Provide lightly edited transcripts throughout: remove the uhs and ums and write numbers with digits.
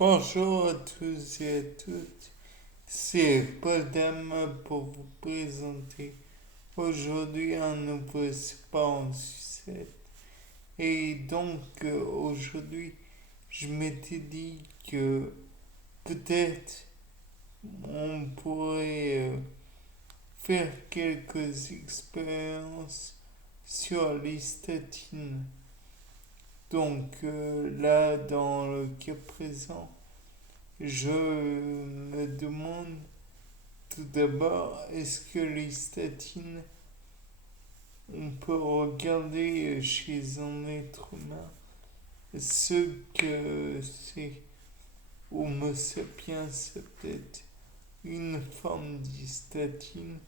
Bonjour à tous et à toutes, c'est Paul Dame pour vous présenter aujourd'hui un nouveau sport en sucette. Et donc aujourd'hui, je m'étais dit que peut-être on pourrait faire quelques expériences sur les statines. Donc là, dans le cas présent, je me demande tout d'abord, est-ce que les statines, on peut regarder chez un être humain ce que c'est Homo sapiens, c'est peut-être une forme d'statine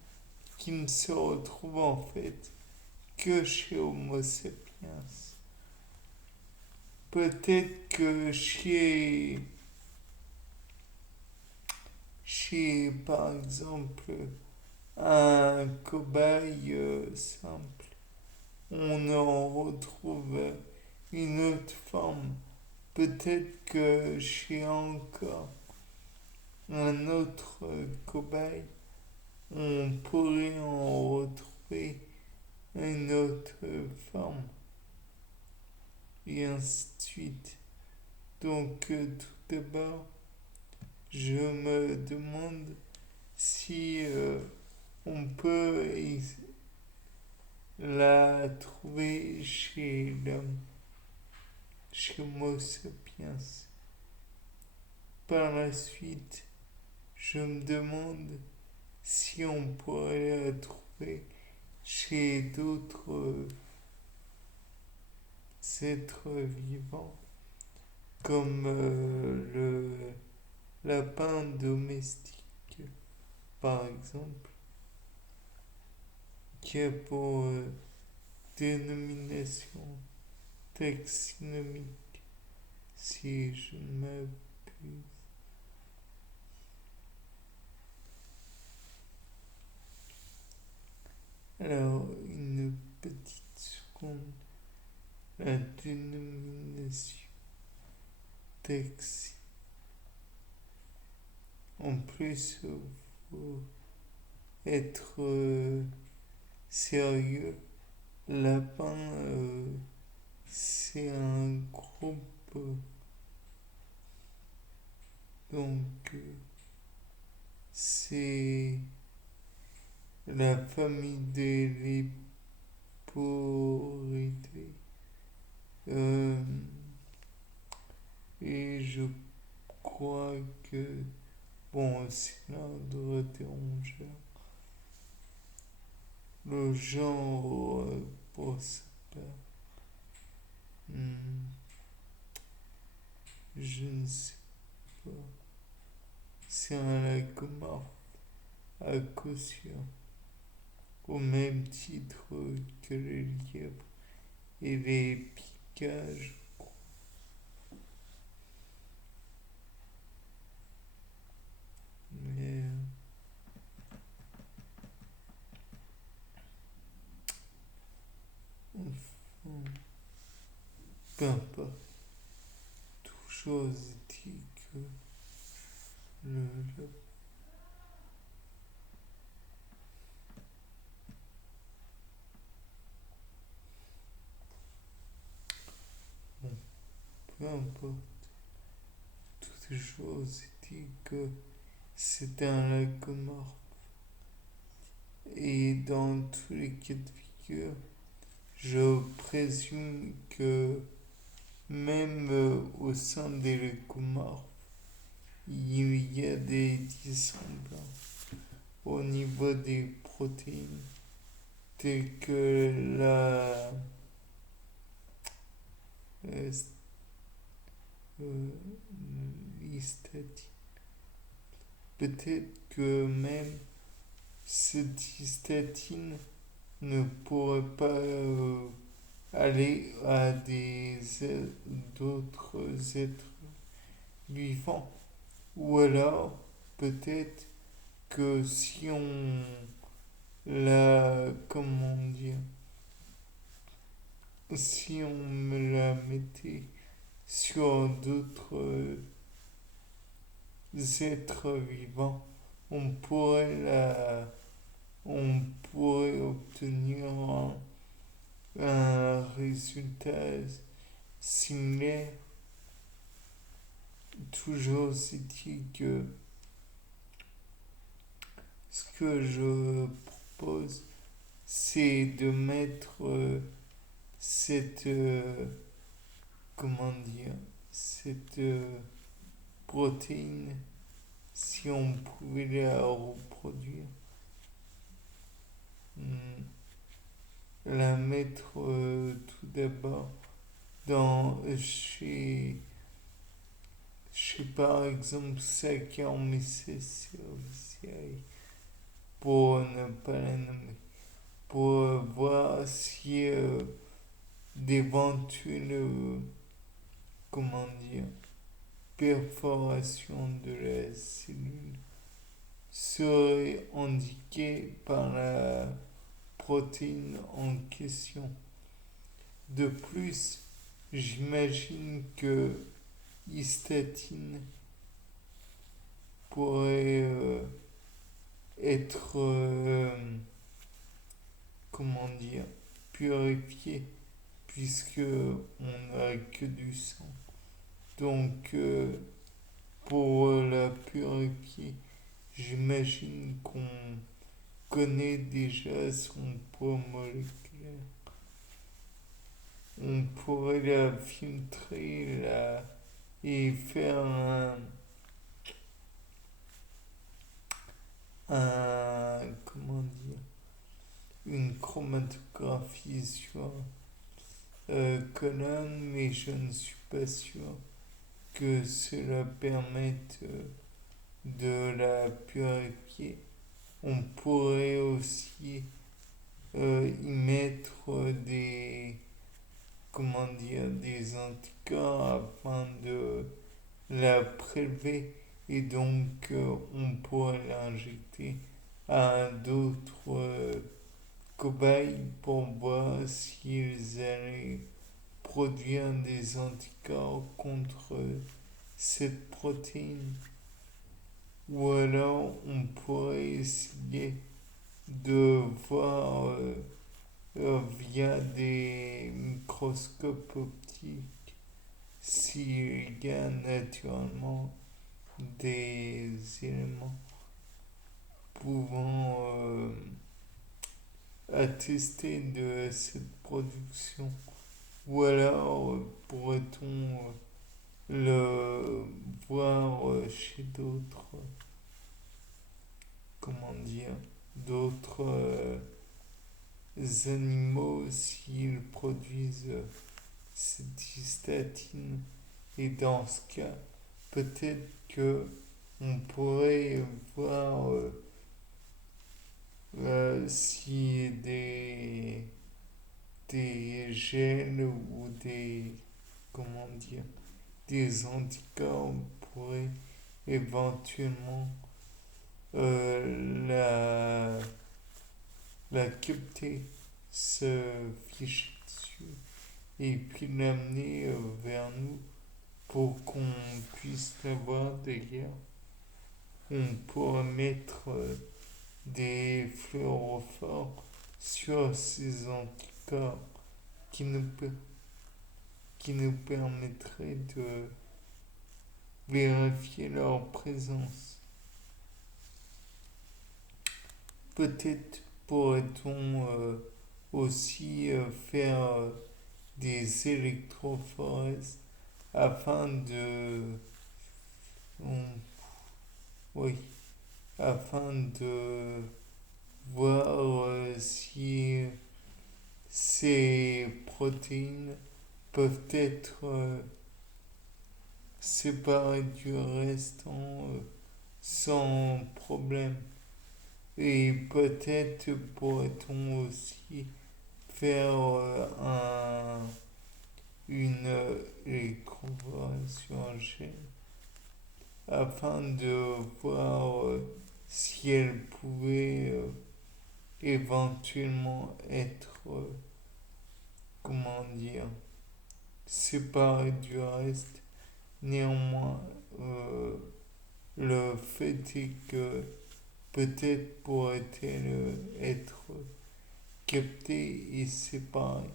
qui ne se retrouve en fait que chez Homo sapiens. Peut-être que chez par exemple un cobaye simple, on en retrouve une autre forme. Peut-être que chez encore un autre cobaye, on pourrait en retrouver une autre forme, et ainsi de suite. Donc, tout d'abord, je me demande si on peut la trouver chez l'homme, chez Homo sapiens. Par la suite, je me demande si on pourrait la trouver chez d'autres êtres vivants, comme le lapin domestique, par exemple, qui a pour dénomination taxinomique, si je ne m'abuse. Alors, une petite seconde. La dénomination taxi. En plus, il faut être sérieux. Lapin, c'est un groupe. Donc, c'est la famille des léporidés. Et je crois que, bon, c'est l'ordre des rongeurs. Le genre, pour sa part, hmm, je ne sais pas. C'est un lacomorphe à caution, au même titre que les lièvres et les piquages. Mais enfin, peu importe. Toujours est-il que le bon, peu importe. Toujours est-il que c'est un lacomorphe. Et dans tous les cas de figure, je présume que même au sein des leucomorphes, il y a des dissemblances au niveau des protéines, telles que euh, l'hystatine. Peut-être que même cette hystatine ne pourrait pas aller à d'autres êtres vivants. Ou alors, peut-être que si on comment dire, si on me la mettait sur d'autres êtres vivants, on pourrait on pourrait obtenir un résultat similaire. Toujours est-il que ce que je propose, c'est de mettre cette, comment dire, cette protéine, si on pouvait la reproduire, hmm, la mettre tout d'abord dans chez par exemple Saccharomyces cerevisiae, pour ne pas la nommer, pour voir si d'éventuelles, comment dire, perforation de la cellule seraient indiquées par la protéine en question. De plus, j'imagine que hystatine pourrait être, comment dire, purifié puisque on n'a que du sang. Donc, pour la purifier, j'imagine qu'on connaît déjà son poids moléculaire. On pourrait la filtrer et faire comment dire, une chromatographie sur colonne, mais je ne suis pas sûr que cela permette de la purifier. On pourrait aussi y mettre comment dire, des anticorps afin de la prélever et donc on pourrait l'injecter à d'autres cobayes pour voir s'ils allaient produire des anticorps contre cette protéine. Ou alors on pourrait essayer de voir via des microscopes optiques s'il y a naturellement des éléments pouvant attester de cette production. Ou alors pourrait-on le voir chez d'autres, comment dire, d'autres animaux s'ils produisent cette hystatine. Et dans ce cas, peut-être que on pourrait voir si des gènes ou des, comment dire, des anticorps pourraient éventuellement la capter, se ficher dessus et puis l'amener vers nous pour qu'on puisse l'avoir d'ailleurs. On pourrait mettre des fluorophores sur ces anticorps qui nous, qui nous permettraient de vérifier leur présence. Peut-être pourrait-on aussi faire des électrophorèses afin de, oui, afin de voir si ces protéines peuvent être séparées du restant sans problème. Et peut-être pourrait-on aussi faire une électroporation en chaîne afin de voir si elle pouvait éventuellement être, comment dire, séparée du reste. Néanmoins, le fait est que peut-être pourrait-elle être captée et séparée.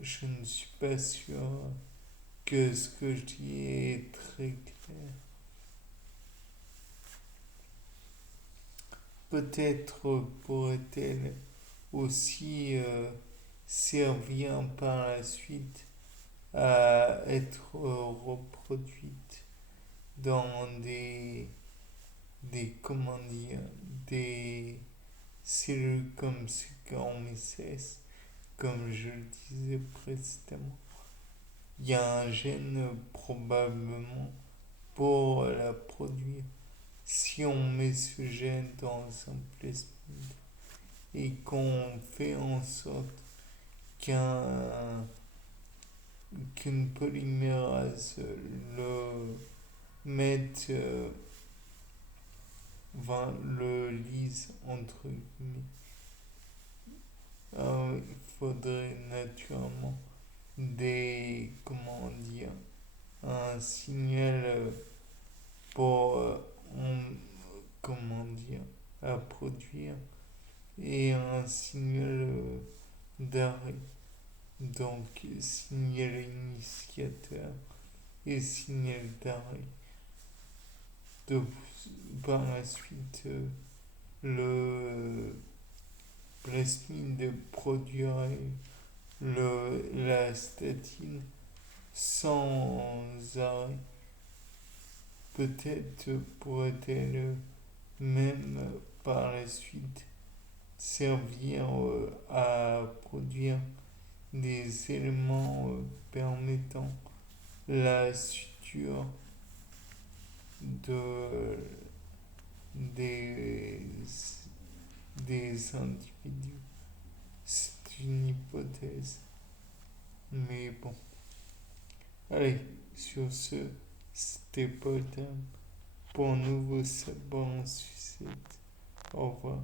Je ne suis pas sûr que ce que je dis est très clair. Peut-être pourrait-elle aussi servir par la suite à être reproduite dans comment dire, des cellules comme Saccharomyces, comme je le disais précédemment. Il y a un gène probablement pour la produire. Si on met ce gène dans un plasmide et qu'on fait en sorte qu'un qu'une polymérase le mette, le lise entre guillemets, il faudrait naturellement comment dire, un signal pour, comment dire, à produire et un signal d'arrêt. Donc, signal initiateur et signal d'arrêt. De, par la suite, le plasmide produirait la statine sans arrêt. Peut-être pourrait-elle même par la suite servir à produire des éléments permettant la suture de, des, des individus. C'est une hypothèse. Mais bon. Allez, sur ce, c'était pas le temps pour un nouveau sabre en sucette. Au revoir.